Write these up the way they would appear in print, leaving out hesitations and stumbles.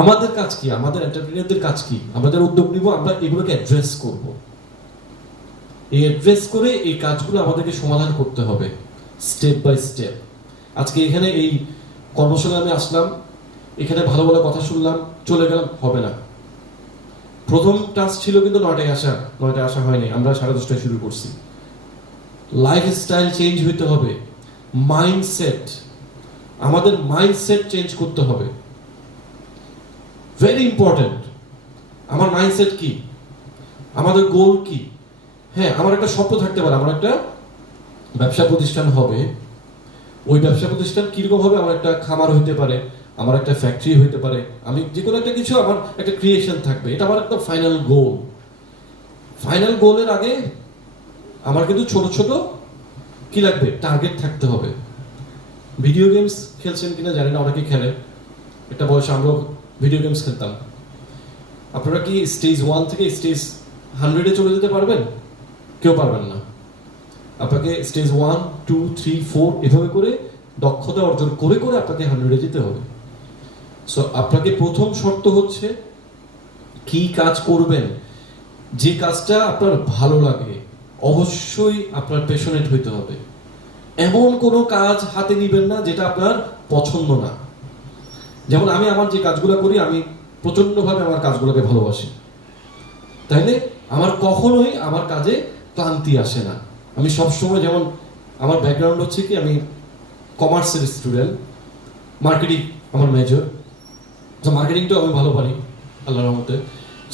আমাদের কাজ কি, আমাদের এন্টারপ্রেনিয়ারদের কাজ কি, আমাদের উদ্যোগ নিব, আমরা এগুলোকে অ্যাড্রেস করব। এই অ্যাড্রেস করে এই কাজগুলো আমাদেরকে সমাধান করতে হবে স্টেপ বাই স্টেপ। আজকে এখানে এই কর্মশালায় আমি আসলাম, এখানে ভালো ভালো কথা শুনলাম, চলে গেলাম, হবে না। প্রথম টাস্ক ছিল কিন্তু 9টায় আসা হয়নি, আমরা 10:30টায় শুরু করছি। লাইফস্টাইল চেঞ্জ হইতে হবে, মাইন্ডসেট, আমাদের মাইন্ডসেট চেঞ্জ করতে হবে, ভেরি ইম্পর্টেন্ট। আমার মাইন্ডসেট কি, আমাদের গোল কি। হ্যাঁ, আমার একটা স্বপ্ন থাকতে পারে, আমার একটা ব্যবসা প্রতিষ্ঠান হবে। ওই ব্যবসা প্রতিষ্ঠান কিরকম হবে, আমার একটা খামার হইতে পারে, আমার একটা ফ্যাক্টরি হইতে পারে, আমি যে কোনো একটা কিছু, আমার একটা ক্রিয়েশন থাকবে, এটা আমার একটা ফাইনাল গোল। ফাইনাল গোলের আগে আমার কিন্তু ছোট ছোট কি লাগবে, টার্গেট থাকতে হবে। ভিডিও গেমস খেলছেন কিনা জানি না, অনেকে খেলে। একটা বয়সে আমরাও ভিডিও গেমস খেলতাম। আপনারা কি স্টেজ 1 থেকে স্টেজ 100-এ চলে যেতে পারবেন? কেউ পারবেন না। আপনাকে স্টেজ 1, 2, 3, 4 এভাবে করে দক্ষতা অর্জন করে করে আপনাকে 100-এ যেতে হবে। সো আপনাকে প্রথম শর্ত হচ্ছে কি কাজ করবেন, যে কাজটা আপনার ভালো লাগে, অবশ্যই আপনার প্যাশনেট হইতে হবে। এমন কোনো কাজ হাতে নিবেন না যেটা আপনার পছন্দ না। যেমন আমি আমার যে কাজগুলো করি, আমি প্রচন্ডভাবে আমার কাজগুলোকে ভালোবাসি, তাইলে আমার কখনোই আমার কাজে ক্লান্তি আসে না। আমি সবসময়, যেমন আমার ব্যাকগ্রাউন্ড হচ্ছে কি, আমি কমার্সের স্টুডেন্ট, মার্কেটিং আমার মেজর, তো মার্কেটিংটাও আমি ভালো পারি আল্লাহর রহমতে।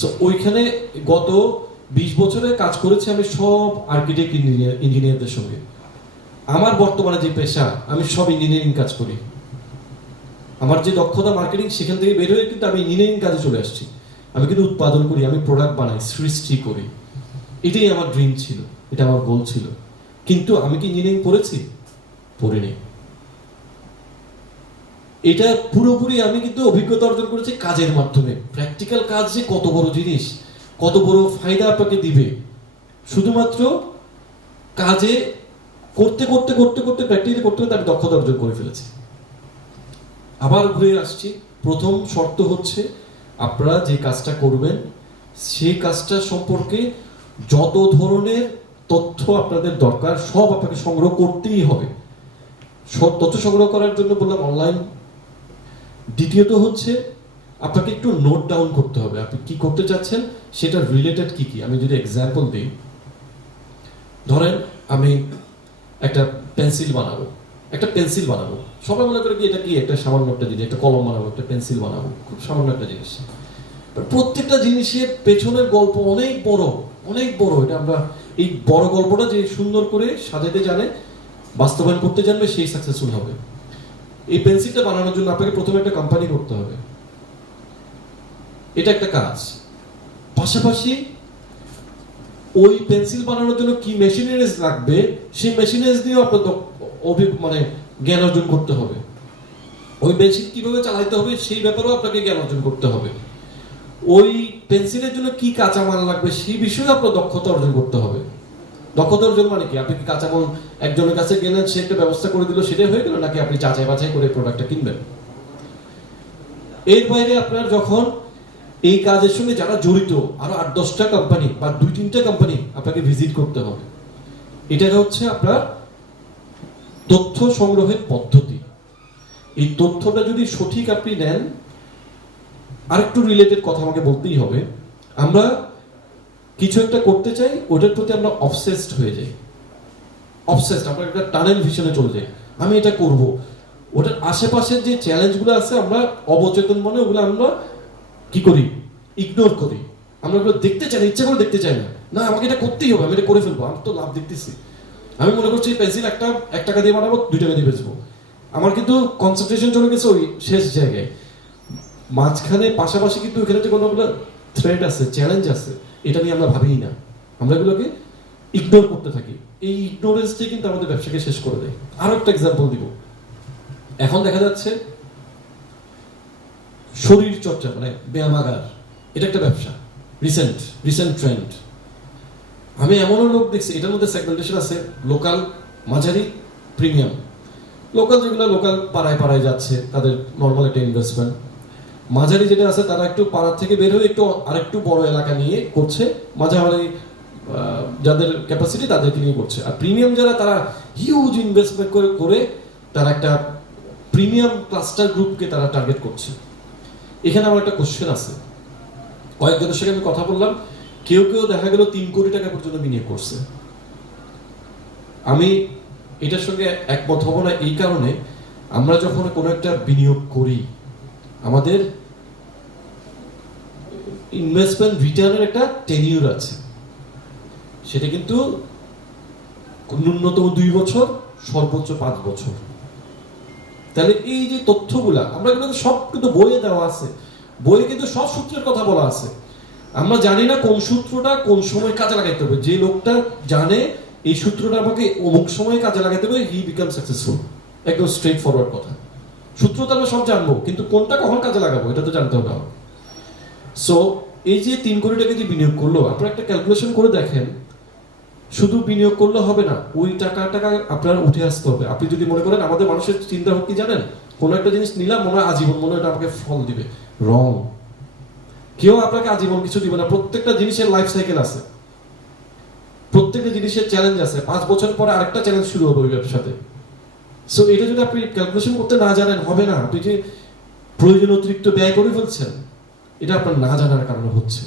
সো ওইখানে গত 20 বছরে কাজ করেছি আমি সব আর্কিটেক্ট ইঞ্জিনিয়ারদের সঙ্গে। আমার বর্তমানে যে পেশা, আমি সব ইঞ্জিনিয়ারিং কাজ করি। আমার যে দক্ষতা মার্কেটিং, সেখান থেকে বের হয়ে কিন্তু আমি ইঞ্জিনিয়ারিং কাজে চলে আসছি। আমি কিন্তু উৎপাদন করি, আমি প্রোডাক্ট বানাই, সৃষ্টি করি। এটাই আমার ড্রিম ছিল, এটা আমার গোল ছিল। কিন্তু আমি কি ইঞ্জিনিয়ারিং পড়েছি? পড়িনি। এটা পুরোপুরি আমি কিন্তু অভিজ্ঞতা অর্জন করেছি কাজের মাধ্যমে। প্র্যাকটিক্যাল কাজ যে কত বড় জিনিস, কত বড় ফায়দা আপনাকে দিবে, শুধুমাত্র কাজে করতে করতে করতে করতে প্র্যাকটিক্যালি করতে করতে আমি দক্ষতা অর্জন করে ফেলেছি। আবার ঘুরে আসছি, প্রথম শর্ত হচ্ছে আপনারা যে কাজটা করবেন সেই কাজটা সম্পর্কে যত ধরনের তথ্য আপনাদের দরকার সব আপনাকে সংগ্রহ করতেই হবে। সব তথ্য সংগ্রহ করার জন্য বললাম অনলাইন। দ্বিতীয়ত হচ্ছে আপনাকে একটু নোট ডাউন করতে হবে, আপনি কি করতে চাচ্ছেন সেটা রিলেটেড কি কি। আমি যদি এক্সাম্পল দিই, ধরেন আমি একটা পেন্সিল বানাবো, সবাই মনে করে কি এটা কি একটা সামান্য একটা জিনিস, একটা কলম বানাবো, একটা পেন্সিল বানাবো, খুব সামান্য একটা জিনিস। প্রত্যেকটা জিনিসের পেছনের গল্প অনেক বড়, অনেক বড়। এটা আমরা এই বড় গল্পটা যে সুন্দর করে সাজাতে জানে, বাস্তবায়ন করতে জানবে, সেই সাকসেসফুল হবে। এই পেন্সিলটা বানানোর জন্য আপনাকে প্রথমে একটা কোম্পানি করতে হবে, এটা একটা কাজ। পাশাপাশি ওই পেন্সিল বানানোর জন্য কি মেশিনারিজ লাগবে, সেই মেশিনারিজ দিয়েও আপনার মানে জ্ঞান অর্জন করতে হবে। ওই মেশিন কিভাবে চালাইতে হবে সেই ব্যাপারেও আপনাকে জ্ঞান অর্জন করতে হবে। ওই পেন্সিলের জন্য কি কাঁচামাল লাগবে সেই বিষয়ে আপনার দক্ষতা অর্জন করতে হবে। দক্ষতা অর্জন মানে কি, আপনি কি কাঁচামাল একজনের কাছে গেলেন, সে একটা ব্যবস্থা করে দিল, সেটাই হয়ে গেল, নাকি আপনি যাচাই বাছাই করে প্রোডাক্টটা কিনবেন। এর বাইরে আপনার যখন এই কাজের সঙ্গে যারা জড়িত আরো 8-10টা কোম্পানি বা 2-3টা কোম্পানি আপনাকে ভিজিট করতে হবে। এটা হচ্ছে আপনার তথ্য সংগ্রহের পদ্ধতি। এই তথ্যটা যদি সঠিক আপনি নেন, আরেকটু রিলেটেড কথা আমাকে বলতেই হবে। আমরা কিছু একটা করতে চাই, ওটার প্রতি আমরা অবসেসড হয়ে যাই, আমরা একটা টানেল ভিশনে চলে যাই, আমি এটা করব। ওটার আশেপাশের যে চ্যালেঞ্জগুলো আছে আমরা অবচেতন মনে ওগুলো আমরা কি করি, ইগনোর করি। আমরা ওগুলো দেখতে চাই না, ইচ্ছা করে দেখতে চাই না, না আমাকে এটা করতেই হবে, আমি এটা করে ফেলবো, আমি তো লাভ দেখতেছি। আমি মনে করছি পেন্সিল একটা 1 টাকা দিয়ে বানাবো, 2 টাকা দিয়ে বেচবো। আমার কিন্তু কনসেন্ট্রেশন চলে গেছে ওই শেষ জায়গায়। মাঝখানে পাশাপাশি কিন্তু এখানে যে কোনো থ্রেড আছে, চ্যালেঞ্জ আছে, এটা নিয়ে আমরা ভাবিই না, আমরা এগুলোকে ইগনোর করতে থাকি। এই ইগনোরেন্সটাই কিন্তু আমাদের ব্যবসাকে শেষ করে দেয়। আরো একটা এক্সাম্পল দিব। এখন দেখা যাচ্ছে শরীর চর্চা মানে ব্যায়ামাগার, এটা একটা ব্যবসা, রিসেন্ট ট্রেন্ড। আমি এমনও লোক দেখছি, এটার মধ্যে সেগমেন্টেশন আছে লোকাল, মাঝারি, প্রিমিয়াম। লোকাল যেগুলো লোকাল পাড়ায় পাড়ায় যাচ্ছে, তাদের নর্মাল একটা ইনভেস্টমেন্ট। মাঝারি যেটা আছে তারা একটু পাড়ার থেকে বের হয়ে একটু আরেকটু বড় এলাকা নিয়ে করছে, মাঝারি যাদের ক্যাপাসিটি তাদেরকে নিয়ে করছে। আর প্রিমিয়াম যারা, তারা হিউজ ইনভেস্টমেন্ট করে তারা একটা প্রিমিয়াম ক্লাস্টার গ্রুপকে তারা টার্গেট করছে। এখানে আমার একটা কোশ্চেন আছে, কয়েকজনের সাথে আমি কথা বললাম, কেউ কেউ দেখা গেল 3 কোটি টাকা পর্যন্ত বিনিয়োগ করছে। আমি এটার সঙ্গে একমত হব না এই কারণে, আমরা যখন কোনো একটা বিনিয়োগ করি আমাদের ইনভেস্টমেন্ট রিটার্নের একটা টেনিউর আছে, সেটা কিন্তু ন্যূনতম 2 বছর, সর্বোচ্চ 5 বছর। তাহলে এই যে তথ্যগুলা আমরা কিন্তু সব কিন্তু বইয়ে দেওয়া আছে, বইয়ে কিন্তু সব সূত্রের কথা বলা আছে। আমরা জানি না কোন সূত্রটা কোন সময় কাজে লাগাইতে হবে। যে লোকটা জানে এই সূত্রটা আমাকে অমুক সময় কাজে লাগাইতে হবে, হি বিকাম সাকসেসফুল। একদম স্ট্রেট ফরওয়ার্ড কথা। সূত্র তো আমরা সব জানবো, কিন্তু কোনটা কখন কাজে লাগাবো এটা তো জানতে হবে আমার। সো এই যে 3 কোটি টাকা যে বিনিয়োগ করলো, আপনারা একটা ক্যালকুলেশন করে দেখেন, শুধু বিনিয়োগ করলে হবে না, ওই টাকা আপনার উঠে আসতে হবে। আপনি যদি মনে করেন, আমাদের মানুষের চিন্তা ভাবনা কি জানেন, কোনো একটা জিনিস নিলাম মনে হয় আজীবন, মনে হয় এটা আমাকে ফল দিবে। রং। কেউ আপনাকে আজীবন কিছু দিবে না। প্রত্যেকটা জিনিসের লাইফ সাইকেল আছে, প্রত্যেকটা জিনিসের চ্যালেঞ্জ আছে। 5 বছর পরে আরেকটা চ্যালেঞ্জ শুরু হবে ওই ব্যবসাতে। সো এটা যদি আপনি ক্যালকুলেশন করতে না জানেন, হবে না। আপনি যে প্রয়োজন অতিরিক্ত ব্যয় করে ফেলছেন, এটা আপনার না জানার কারণে হচ্ছে।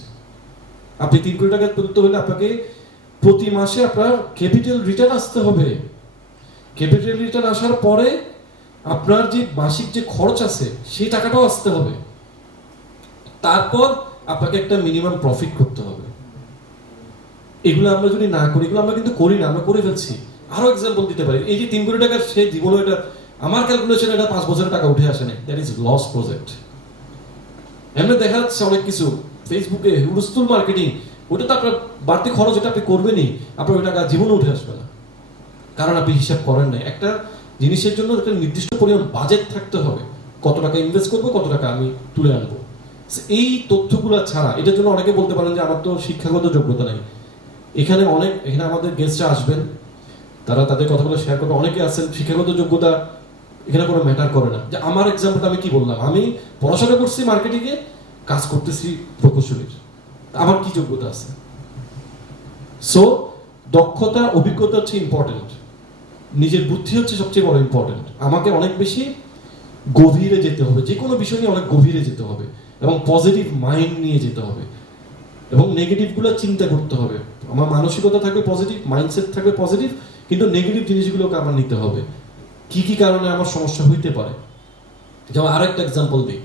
আপনি 3 কোটি টাকা তুলতে হলে আপনাকে প্রতি মাসে আপনার ক্যাপিটাল রিটার্ন আসতে হবে। ক্যাপিটাল রিটার্ন আসার পরে আপনার যে মাসিক যে খরচ আছে সেই টাকাটাও আসতে হবে। তারপর আপনাকে একটা মিনিমাম প্রফিট করতে হবে। এগুলো আমরা যদি না করি, এগুলো আমরা কিন্তু করি না, আমরা করে ফেলছি। আরো এক্সাম্পল দিতে পারি, এই যে 3 কোটি টাকার সে জীবনে, এটা আমার ক্যালকুলেশন, এটা 5 বছরের টাকা উঠে আসে না। That is loss project. এমনি দেখা যাচ্ছে অনেক কিছু ফেসবুকে হুলস্থুল মার্কেটিং, ওটা তো আপনার বাড়তি খরচ, এটা আপনি করবেনই, আপনার ওই টাকা জীবনে উঠে আসবে না, কারণ আপনি হিসাব করেন না। একটা জিনিসের জন্য একটা নির্দিষ্ট পরিমাণ বাজেট থাকতে হবে, কত টাকা ইনভেস্ট করবো, কত টাকা আমি তুলে আনবো। এই তথ্যগুলো ছাড়া, এটার জন্য অনেকে বলতে পারেন যে আমার তো শিক্ষাগত যোগ্যতা নেই। এখানে আমাদের গেস্টরা আসবেন, তারা তাদের কথাগুলো শেয়ার করবে। অনেকে আছেন শিক্ষাগত যোগ্যতা এখানে কোনো ম্যাটার করে না। যে আমার এক্সাম্পলটা আমি কি বললাম, আমি পড়াশোনা করছি মার্কেটিংয়ে, কাজ করতেছি প্রকৌশলীর, আমার কি যোগ্যতা আছে? সো দক্ষতা, অভিজ্ঞতা হচ্ছে ইম্পর্টেন্ট, নিজের বুদ্ধি হচ্ছে সবচেয়ে বড় ইম্পর্টেন্ট। আমাকে অনেক বেশি গভীরে যেতে হবে, যে কোনো বিষয় নিয়ে অনেক গভীরে যেতে হবে, এবং পজিটিভ মাইন্ড নিয়ে যেতে হবে, এবং নেগেটিভগুলো চিন্তা করতে হবে। আমার মানসিকতা থাকবে পজিটিভ, মাইন্ডসেট থাকবে পজিটিভ, কিন্তু নেগেটিভ জিনিসগুলোকে আমার নিতে হবে। কি কি কারণে আমার সমস্যা হইতে পারে। যেমন আরেকটা এক্সাম্পল দিই,